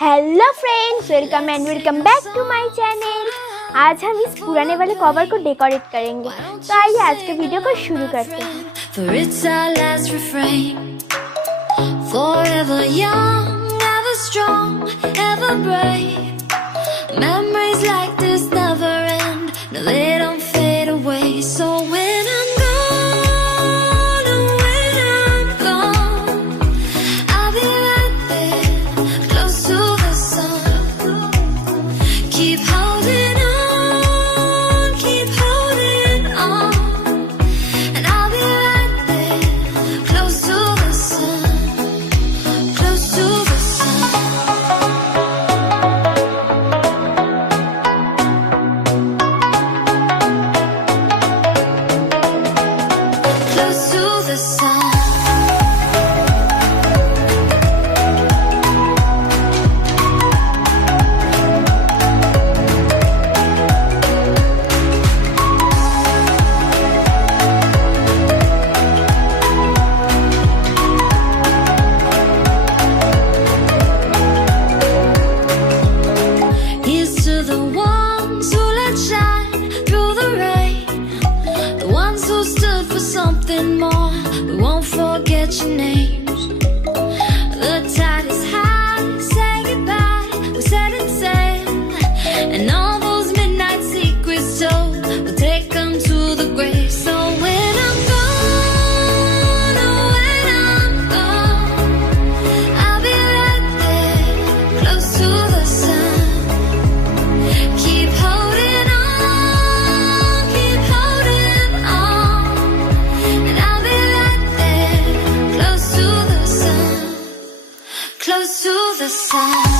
Hello friends, welcome back to my channel. आज हम इस पुराने वाले कवर को डेकोरेट करेंगे, तो आइए आज के वीडियो को शुरू करते हैं। Forever young, ever strong, ever brave. Memories like this never end, no they don't fade away. So when I'm gone, oh, when I'm gone, I'll be right there, close to the sun. Keep holding on, keep holding on, and I'll be right there, close to the sun. Close to the sun. Close to the sun. Here's to the ones who let shine through the rain, the ones who stood for something more. We won't forget your names. The tide is high, say goodbye, we set it sail, and all those midnight secrets told, we'll take them to the grave. So when I'm gone, oh, when I'm gone, I'll be right there, close to the sun. Keep holding on, and I'll be right there, close to the sun, close to the sun.